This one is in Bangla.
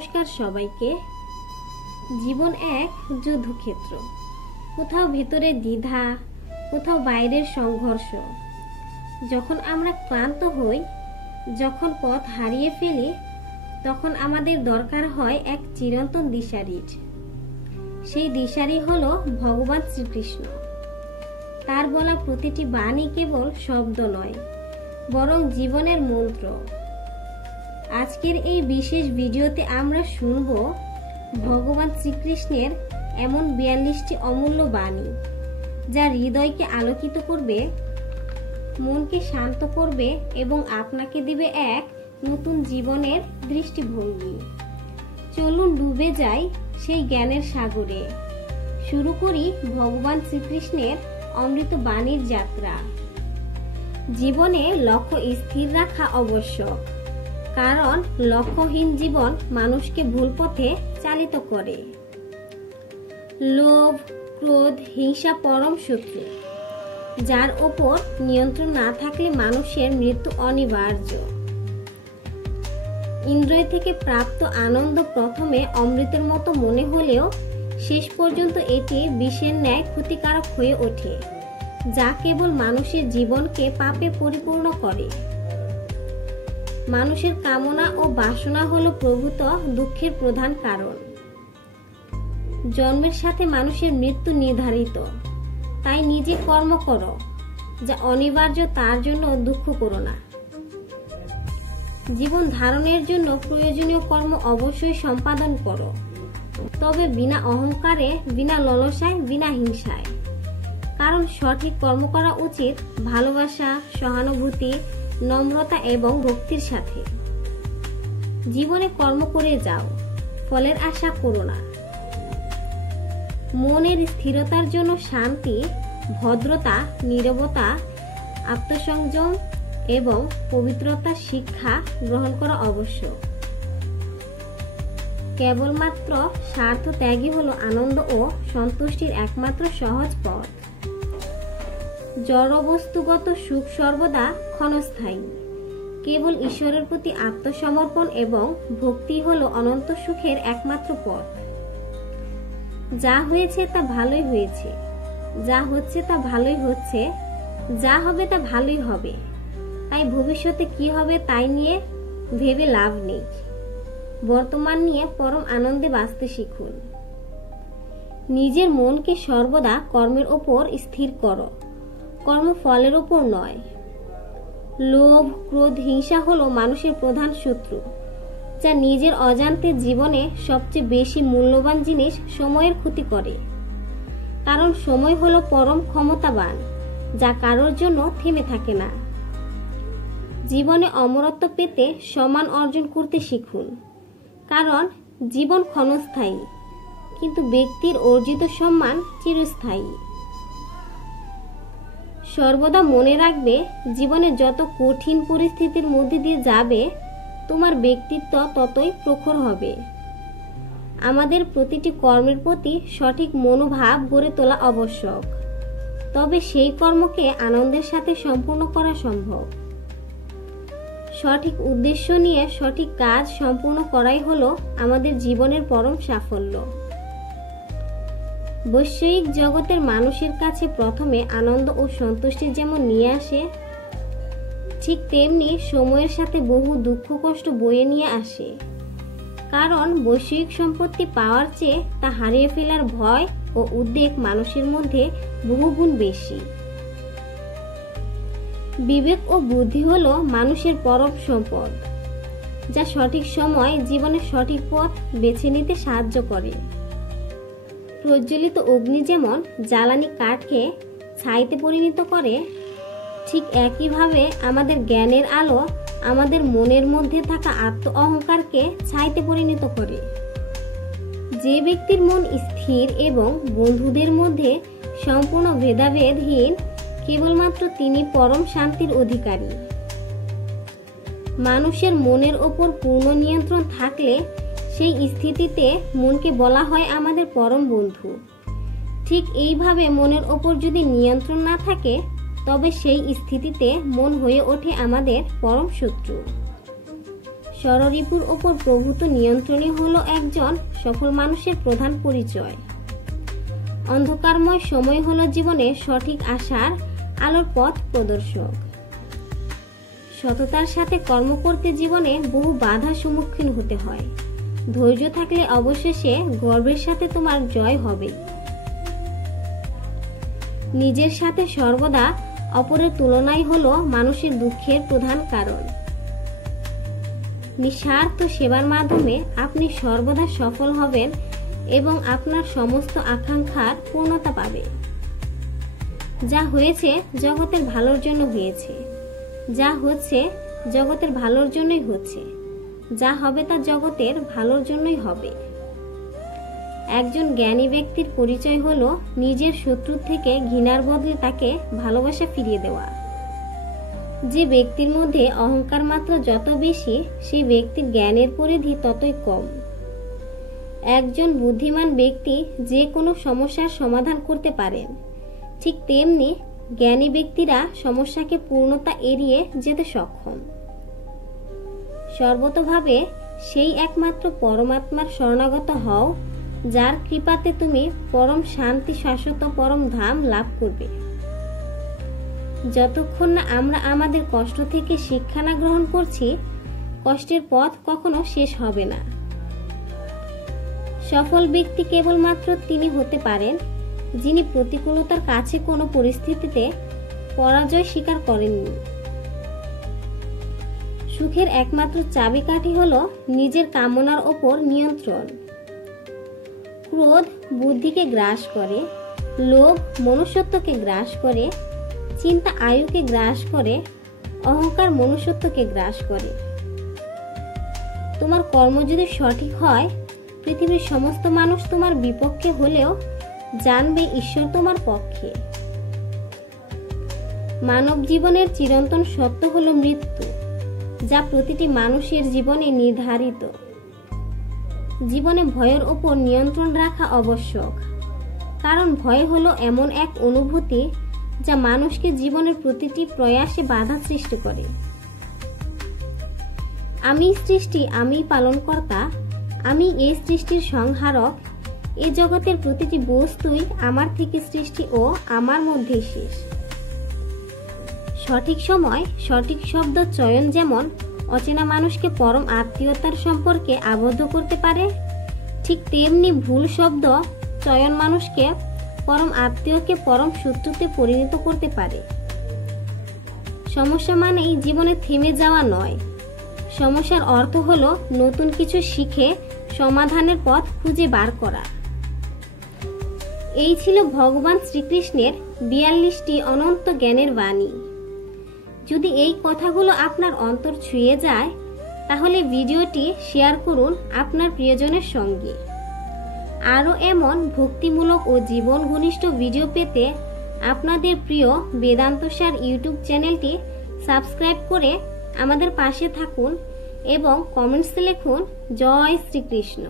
নমস্কার সবাইকে। জীবন এক যুদ্ধক্ষেত্র। কোথাও ভিতরে দ্বিধা, কোথাও বাইরের সংঘর্ষ। যখন আমরা ক্লান্ত হই, যখন পথ হারিয়ে ফেলি, তখন আমাদের দরকার হয় এক চিরন্তন দিশারির। সেই দিশারি হলো ভগবান শ্রীকৃষ্ণ। তার বলা প্রতিটি বাণী কেবল শব্দ নয়, বরং জীবনের মন্ত্র। আজকের এই বিশেষ ভিডিওতে আমরা শুনব ভগবান শ্রীকৃষ্ণের এমন 42টি অমূল্য বাণী, যা হৃদয়কে আলোকিত করবে, মনকে শান্ত করবে এবং আপনাকে দিবে এক নতুন জীবনের দৃষ্টিভঙ্গি। চলুন ডুবে যাই সেই জ্ঞানের সাগরে। শুরু করি ভগবান শ্রীকৃষ্ণের অমৃত বাণীর যাত্রা। জীবনে লক্ষ্য স্থির রাখা আবশ্যক, কারণ লক্ষ্যহীন জীবন মানুষকে ভুল পথে চালিত করে। লোভ, ক্রোধ, হিংসা পরম শত্রু, যার ওপর নিয়ন্ত্রণ না থাকলে মানুষের মৃত্যু অনিবার্য। ইন্দ্রিয় থেকে প্রাপ্ত আনন্দ প্রথমে অমৃতের মতো মনে হলেও শেষ পর্যন্ত এটি বিষের ন্যায় ক্ষতিকারক হয়ে ওঠে, যা কেবল মানুষের জীবনকে পাপে পরিপূর্ণ করে। মানুষের কামনা ও বাসনা হলো প্রভূত দুঃখের প্রধান কারণ। জন্মের সাথে মানুষের মৃত্যু নির্ধারিত, তাই নিজে কর্ম করো, যা অনিবার্য, তার জন্য দুঃখ করো না। জীবন ধারণের জন্য প্রয়োজনীয় কর্ম অবশ্যই সম্পাদন করো, তবে বিনা অহংকারে, বিনা লালসায়, বিনা হিংসায়। কারণ সঠিক কর্ম করা উচিত ভালোবাসা, সহানুভূতি, নম্রতা এবং ভক্তির সাথে। জীবনে কর্ম করে যাও, ফলের আশা করো না। মনের স্থিরতার জন্য শান্তি, ভদ্রতা, নীরবতা, আত্মসংযম এবং পবিত্রতার শিক্ষা গ্রহণ করা আবশ্যক। কেবলমাত্র স্বার্থ ত্যাগই হলো আনন্দ ও সন্তুষ্টির একমাত্র সহজ পথ। জড়বস্তুগত সুখ সর্বদা ক্ষণস্থায়ী। কেবল ঈশ্বরের প্রতি আত্মসমর্পণ এবং ভক্তি হলো অনন্ত সুখের একমাত্র পথ। যা হয়েছে তা ভালোই হয়েছে, যা হচ্ছে তা ভালোই হচ্ছে, যা হবে তা ভালোই হবে। তাই ভবিষ্যতে কি হবে তাই নিয়ে ভেবে লাভ নেই। বর্তমান নিয়ে পরম আনন্দে বাঁচতে শিখুন। নিজের মনকে সর্বদা কর্মের ওপর স্থির করো, কর্মফলের ওপর নয়। লোভ, ক্রোধ, হিংসা হলো মানুষের প্রধান শত্রু, যা নিজের অজান্তে জীবনে সবচেয়ে বেশি মূল্যবান জিনিস সময়ের ক্ষতি করে। কারণ সময় হলো পরম ক্ষমতাবান, যা কারোর জন্য থেমে থাকে না। জীবনে অমরত্ব পেতে সম্মান অর্জন করতে শিখুন, কারণ জীবন ক্ষণস্থায়ী, কিন্তু ব্যক্তির অর্জিত সম্মান চিরস্থায়ী। সর্বদা মনে রাখবে, জীবনে যত কঠিন পরিস্থিতির মধ্যে দিয়ে যাবে, তোমার ব্যক্তিত্ব ততই প্রখর হবে। আমাদের প্রতিটি কর্মের প্রতি সঠিক মনোভাব গড়ে তোলা আবশ্যক, তবে সেই কর্মকে আনন্দের সাথে সম্পূর্ণ করা সম্ভব। সঠিক উদ্দেশ্য নিয়ে সঠিক কাজ সম্পূর্ণ করাই হলো আমাদের জীবনের পরম সাফল্য। বৈষয়িক জগতের মানুষের কাছে প্রথমে আনন্দ ও সন্তুষ্টি যেমন নিয়ে আসে, ঠিক তেমনি সময়ের সাথে বহু দুঃখ কষ্ট বয়ে নিয়ে আসে। কারণ বৈষয়িক সম্পত্তি পাওয়ার চেয়ে তা হারিয়ে ফেলার ভয় ও উদ্বেগ মানুষের মধ্যে বহুগুণ বেশি। বিবেক ও বুদ্ধি হলো মানুষের পরম সম্পদ, যা সঠিক সময় জীবনের সঠিক পথ বেছে নিতে সাহায্য করে। প্রজ্বলিত অগ্নি যেমন জ্বালানি কাঠকে ছাইতে পরিণত করে, ঠিক একইভাবে আমাদের জ্ঞানের আলো আমাদের মনের মধ্যে থাকা আত্ম অহংকারকে ছাইতে পরিণত করে। যে ব্যক্তির মন স্থির এবং বন্ধুদের মধ্যে সম্পূর্ণ ভেদাভেদহীন, কেবলমাত্র তিনি পরম শান্তির অধিকারী। মানুষের মনের ওপর পূর্ণ নিয়ন্ত্রণ থাকলে সেই স্থিতিতে মনকে বলা হয় আমাদের পরম বন্ধু। ঠিক এইভাবে মনের ওপর যদি নিয়ন্ত্রণ না থাকে, তবে সেই স্থিতিতে মন হয়ে ওঠে আমাদের পরম শত্রু। ষড়রিপুর ওপর প্রভূত নিয়ন্ত্রণই হলো একজন সফল মানুষের প্রধান পরিচয়। অন্ধকারময় সময় হলো জীবনে সঠিক আশার আলোর পথ প্রদর্শক। সততার সাথে কর্ম করতে জীবনে বহু বাধার সম্মুখীন হতে হয়। ধৈর্য থাকলে অবশেষে গর্বের সাথে তোমার জয় হবে। নিজের সাথে সর্বদা অপরের তুলনাই হলো মানুষের দুঃখের প্রধান কারণ। নিঃস্বার্থ সেবার মাধ্যমে আপনি সর্বদা সফল হবেন এবং আপনার সমস্ত আকাঙ্ক্ষার পূর্ণতা পাবে। যা হয়েছে জগতের ভালোর জন্য হয়েছে, যা হচ্ছে জগতের ভালোর জন্যই হচ্ছে, যা হবে তা জগতের ভালোর জন্যই হবে। একজন জ্ঞানী ব্যক্তির পরিচয় হলো নিজের শত্রুর থেকে ঘৃণার বদলে তাকে ভালোবাসা ফিরিয়ে দেওয়া। যে ব্যক্তির মধ্যে অহংকার মাত্রা যত বেশি, সেই ব্যক্তির জ্ঞানের পরিধি ততই কম। একজন বুদ্ধিমান ব্যক্তি যে কোনো সমস্যার সমাধান করতে পারেন, ঠিক তেমনি জ্ঞানী ব্যক্তিরা সমস্যাকে পূর্ণতা এড়িয়ে যেতে সক্ষম। সর্বতোভাবে সেই একমাত্র পরমাত্মার শরণাগত হও, যার কৃপাতে তুমি পরম শান্তি শাশ্বত পরম ধাম লাভ করবে। যতক্ষণ না আমরা আমাদের কষ্ট থেকে শিক্ষা না গ্রহণ করছি, কষ্টের পথ কখনো শেষ হবে না। সফল ব্যক্তি কেবলমাত্র তিনি হতে পারেন যিনি প্রতিকূলতার কাছে কোনো পরিস্থিতিতে পরাজয় স্বীকার করেননি। সুখের একমাত্র চাবিকাঠি হলো নিজের কামনার ওপর নিয়ন্ত্রণ। ক্রোধ বুদ্ধিকে গ্রাস করে, লোভ মনুষ্যত্বকে গ্রাস করে, চিন্তা আয়ুকে গ্রাস করে, অহংকার মনুষ্যত্বকে গ্রাস করে। তোমার কর্ম যদি সঠিক হয়, পৃথিবীর সমস্ত মানুষ তোমার বিপক্ষে হলেও জানবে ঈশ্বর তোমার পক্ষে। মানব জীবনের চিরন্তন সত্য হলো মৃত্যু, যা প্রতিটি মানুষের জীবনে নির্ধারিত। জীবনে ভয়ের ওপর নিয়ন্ত্রণ রাখা আবশ্যক, কারণ ভয় হলো এমন এক অনুভূতি যা মানুষকে জীবনের প্রতিটি প্রয়াসে বাধা সৃষ্টি করে। আমি সৃষ্টি, আমি পালনকর্তা, আমি এই সৃষ্টির সংহারক। এ জগতের প্রতিটি বস্তুই আমার থেকে সৃষ্টি ও আমার মধ্যেই শেষ। সঠিক সময় সঠিক শব্দ চয়ন যেমন অচেনা মানুষকে পরম আত্মীয়তার সম্পর্কে আবদ্ধ করতে পারে, ঠিক তেমনি ভুল শব্দ চয়ন মানুষকে পরম আত্মীয়কে পরম শত্রুতে পরিণত করতে পারে। সমস্যা মানেই জীবনে থেমে যাওয়া নয়, সমস্যার অর্থ হলো নতুন কিছু শিখে সমাধানের পথ খুঁজে বার করা। এই ছিল ভগবান শ্রীকৃষ্ণের 42টি অনন্ত জ্ঞানের বাণী। যদি এই কথাগুলো আপনার অন্তর ছুঁয়ে যায়, তাহলে ভিডিওটি শেয়ার করুন আপনার প্রিয়জনের সঙ্গে। আরও এমন ভক্তিমূলক ও জীবন ঘনিষ্ঠ ভিডিও পেতে আপনাদের প্রিয় বেদান্তসার ইউটিউব চ্যানেলটি সাবস্ক্রাইব করে আমাদের পাশে থাকুন এবং কমেন্টসে লিখুন জয় শ্রীকৃষ্ণ।